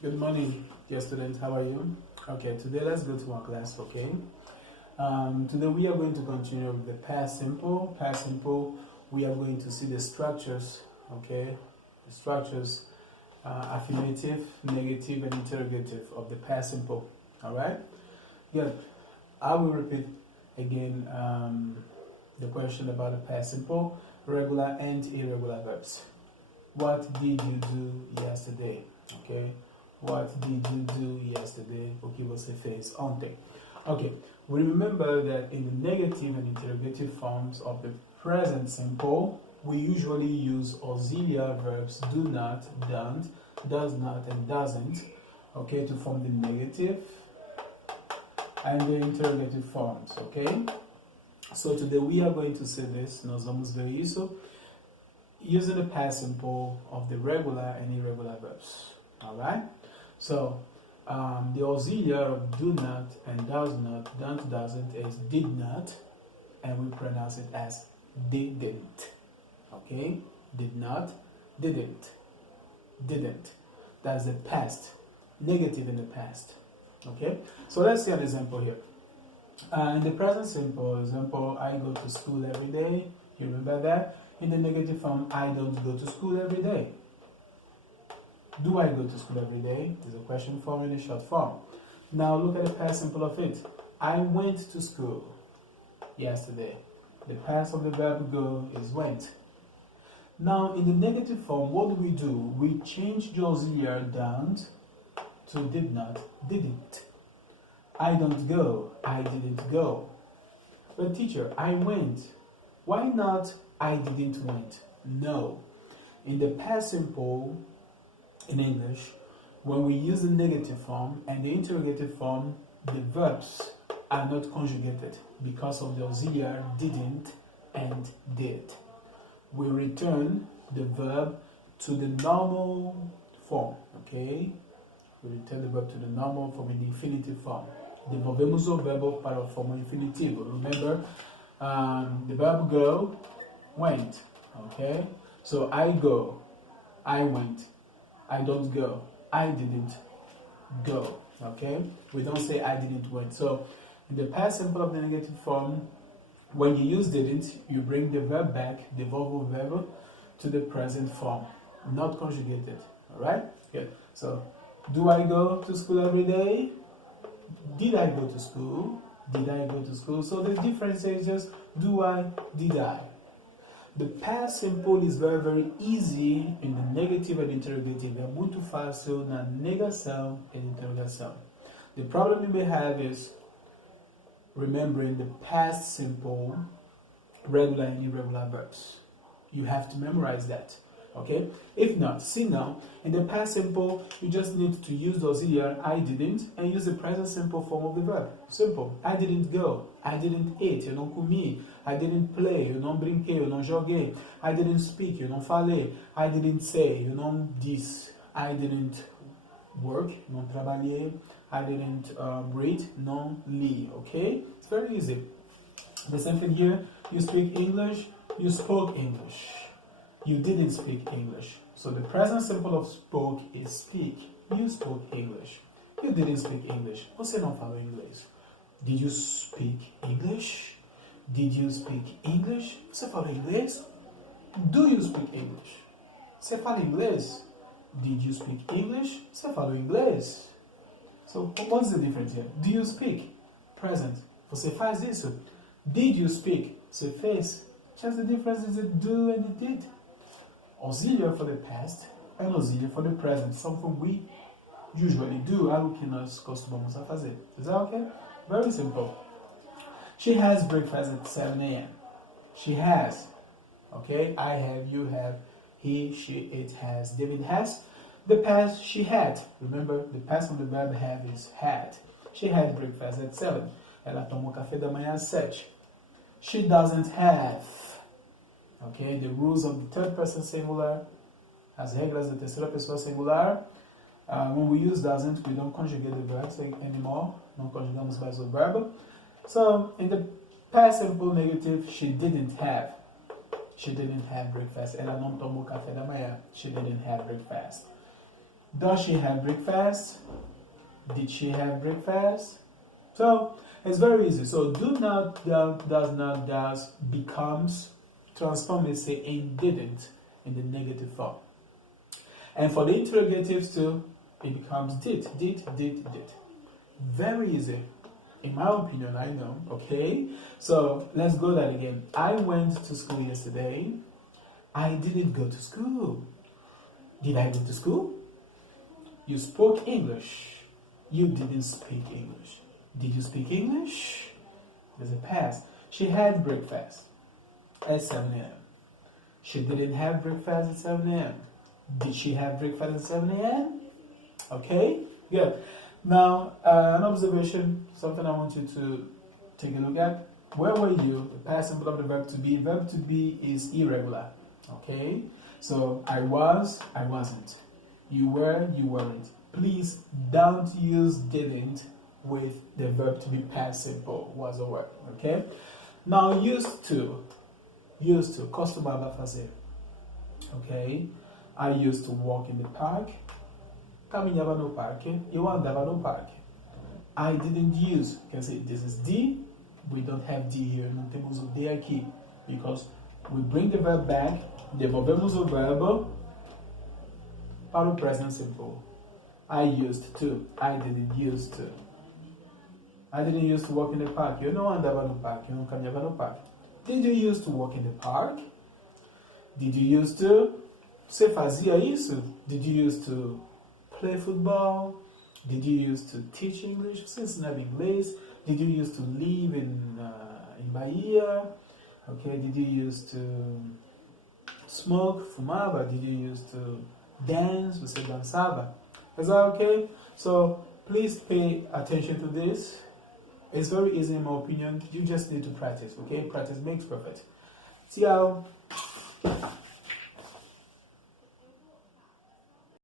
Good morning, dear students. How are you? Okay, today let's go to our class, okay? Today we are going to continue with the past simple. Past simple, we are going to see the structures, okay? The structures, affirmative, negative, and interrogative of the past simple, all right? Good. I will repeat again the question about the past simple, regular and irregular verbs. What did you do yesterday? Okay. What did you do yesterday? O que você fez ontem? Okay, we remember that in the negative and interrogative forms of the present simple, we usually use auxiliary verbs do not, don't, does not, and doesn't, okay, to form the negative and the interrogative forms, okay? So today we are going to say this, nós vamos ver isso, using the past simple of the regular and irregular verbs, alright? So, the auxiliary of do not and does not, don't, doesn't is did not, and we pronounce it as didn't. Okay? Did not, didn't. That's the past, negative in the past. Okay? So let's see an example here. In the present simple example, I go to school every day. You remember that? In the negative form, I don't go to school every day. Do I go to school every day? Is a question form in a short form. Now look at the past simple of it. I went to school yesterday. The past of the verb go is went. Now in the negative form, what do? We change the auxiliary don't to did not, didn't. I don't go, I didn't go. But teacher, I went. Why not I didn't went? No. In the past simple, in English, when we use the negative form and the interrogative form, the verbs are not conjugated because of the auxiliary didn't and did. We return the verb to the normal form, okay? We return the verb to the normal form in the infinitive form. Devolvemos o verbo para a forma infinitiva. Remember, the verb go, went, okay? So I go, I went. I don't go. I didn't go. Okay? We don't say I didn't went. So, in the past simple of the negative form, when you use didn't, you bring the verb back, the devolvo verb, to the present form, not conjugated. Alright? Good. So, do I go to school every day? Did I go to school? Did I go to school? So, the difference is just do I, did I. The past simple is very, very easy in the negative and interrogative. É muito fácil na negação e interrogação. The problem you may have is remembering the past simple, regular and irregular verbs. You have to memorize that. Okay? If not, see now, in the past simple, you just need to use the auxiliary I didn't and use the present simple form of the verb. Simple. I didn't go. I didn't eat. Eu não comi. I didn't play. Eu não brinquei. Eu não joguei. I didn't speak. Eu não falei. I didn't say. Eu não disse. I didn't work. Eu não trabalhei. I didn't read. Não li. Okay? It's very easy. The same thing here. You speak English. You spoke English. You didn't speak English. So the present simple of spoke is speak. You spoke English. You didn't speak English. Você não falou inglês. Did you speak English? Did you speak English? Você falou inglês? Do you speak English? Você fala inglês? Did you speak English? Você falou inglês? So what's the difference here? Do you speak? Present. Você faz isso? Did you speak? Você fez? Just the difference is the do and the did. Auxiliary for the past and auxiliary for the present. Something we usually do, algo que nós costumamos a fazer. Is that okay? Very simple. She has breakfast at 7 a.m. She has. Okay? I have, you have, he, she, it has, David has. The past, she had. Remember, the past of the verb have is had. She had breakfast at 7. Ela tomou café da manhã às 7. She doesn't have. Okay, the rules of the third person singular, as regras da terceira pessoa singular. When we use doesn't, we don't conjugate the verbs anymore. Não conjugamos mais o verbo. So, in the past simple negative, she didn't have. She didn't have breakfast. Ela não tomou café da manhã. She didn't have breakfast. Does she have breakfast? Did she have breakfast? So it's very easy. So do not, does not, does becomes transform it, say in didn't in the negative form. And for the interrogatives too, it becomes did. Very easy. In my opinion, I know. Okay? So let's go that again. I went to school yesterday. I didn't go to school. Did I go to school? You spoke English. You didn't speak English. Did you speak English? There's a past. She had breakfast at 7 a.m. She didn't have breakfast at 7 a.m. Did she have breakfast at 7 a.m.? Okay, good. Now, an observation, something I want you to take a look at. Where were you? The past simple of the verb to be. Verb to be is irregular. Okay, so I was, I wasn't. You were, you weren't. Please don't use didn't with the verb to be past simple, was or were. Okay, now used to, costumava fazer. Okay, I used to walk in the park. Caminhava no parque. Eu andava no parque. I didn't use. You can say this is D. We don't have D here. Não temos o D aqui. Because we bring the verb back. Devolvemos o verbo para o present simple. I used to. I didn't use to. I didn't used to walk in the park. Eu não andava no parque. Eu não caminhava no parque. Did you used to walk in the park? Did you used to? Você fazia isso? Did you used to play football? Did you used to teach English? Você ensinava inglês? Did you used to live in Bahia? Okay, did you used to smoke? Fumava? Did you used to dance? Você dançava? Is that okay? So please pay attention to this. It's very easy in my opinion. You just need to practice, okay? Practice makes perfect. Tchau!